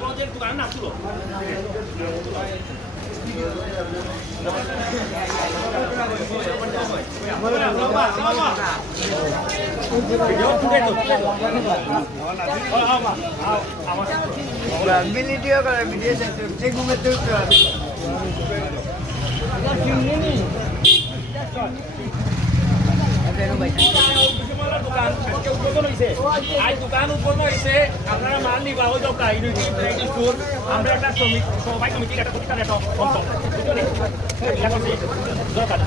Project দোকানের নাম ছিল ভিডিও করে ভিডিও যে ঘুমের দোকান উদ্বোধন হয়েছে আপনারা মাল নিবা ওই দোকান আমরা একটা শ্রমিক সবাই কমিটির একটা প্রতিষ্ঠান একটা অঞ্চল দরকার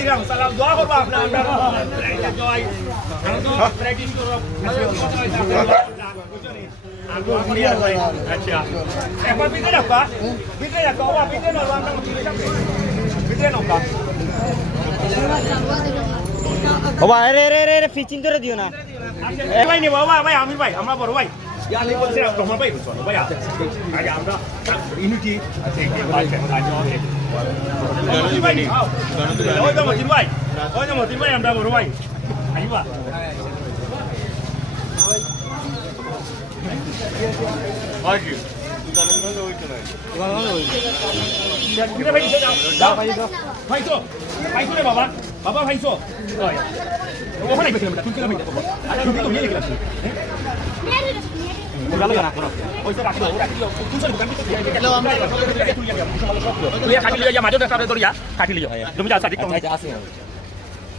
দিলাম সালাম দোয়া করবো আপনার প্র্যাকটিস করবো আচ্ছা একবার বিদে রাখবা বিদে নবা আমরা বিদে নবা বাবা আরে আরে আরে ফিচিং করে দিও না ভাই নি বাবা ভাই আমির ভাই আমরা বড় ভাই আমি বলছি রহমান ভাই বলছো ভাই আগে আমরা ইউনিটি আছে ভাই ওই তো মতিন ভাই আমরা বড় ভাই আইবা ভাই ভাইছো রে বাবা বাবা ভাইছো ওখানে গেছিলাম তুমি কেন ভাই আরে তুমি তো নিয়ে গেছিলাম ভালো না কোনো পয়সা রাখলো তুমি দোকান থেকে গেলো আমরা তুই কাটি লিয়ে যা মাঝে দেখা দরিয়া কাটি লিয়ে তুমি যা সাদিক আচ্ছা আসি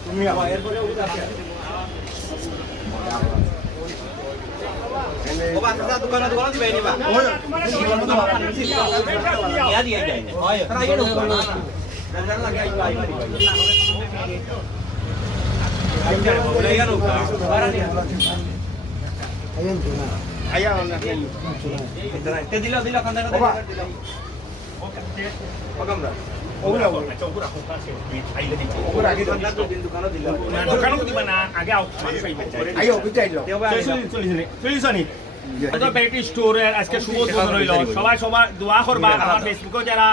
তুমি আবার এরপরে আসি ও বাচ্চা দোকান দিবে নিবা ওই ইয়া দিয়ে যায় হয় তারা আইলো জান লাগে আইবা আইয়া না তে দিলা কান্দা দিলা ওকে ওকামরা ওগুলা ওগুলা আছে আইলে দিই ওগুলা আগে দোকানও দিবা না আগে আও আইও বিটাইলো চলিস ব্যাটারি স্টোরের আজকে শুভ উদ্বোধন হইল সবাই দোয়া করবা আমার ফেসবুকে যারা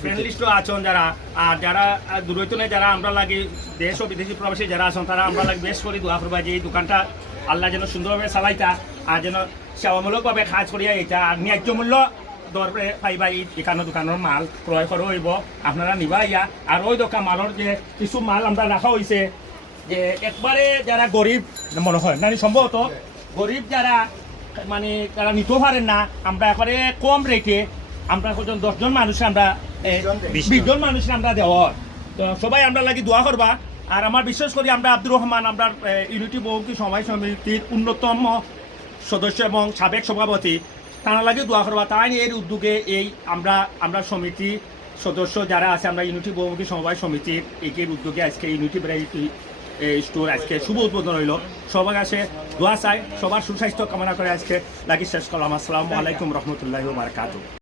ফ্রেন্ড লিস্টও আছেন যারা আর যারা দূরৈতনে যারা আমরা লাগি দেশ ও বিদেশি প্রবাসী যারা আছেন তারা আমরা লাগি বেশ করে দোয়া করবা যে এই দোকানটা আল্লাহ যেন সুন্দরভাবে চালাইতা আর যেন সেবামূলকভাবে কাজ করিয়া এটা আর ন্যায্য মূল্য দরবে পাইবা এখানে দোকানের মাল ক্রয় করে হইব আপনারা নিবা ইয়া আর ওই দোকান মালের যে কিছু মাল আমরা রাখা হয়েছে যে একবারে যারা গরিব মনে হয় না সম্ভবত গরিব যারা মানে তারা নিতে পারেন না আমরা একবারে কম রেটে আমরা 10 জন মানুষ আমরা 20 জন মানুষ আমরা দেওয়া তো সবাই আমরা লাগি দোয়া করবা আর আমার বিশেষ করে আমরা আব্দুর রহমান আমরা ইউনিটি বহুমুখী সমবায় সমিতির অন্যতম সদস্য এবং সাবেক সভাপতি তারা লাগে দোয়া করবা তাই এর উদ্যোগে এই আমরা সমিতি সদস্য যারা আছে আমরা ইউনিটি বহুমুখী সমবায় সমিতির একের উদ্যোগে আজকে ইউনিটি ভ্যারাইটি স্টোর আজকে শুভ উদ্বোধন হইল সবার কাছে দোয়া চাই সবার সুস্বাস্থ্য কামনা করে আজকে লাগি শেষ করলাম আসসালামু আলাইকুম রহমতুল্লাহি ওয়া বারাকাতুহু।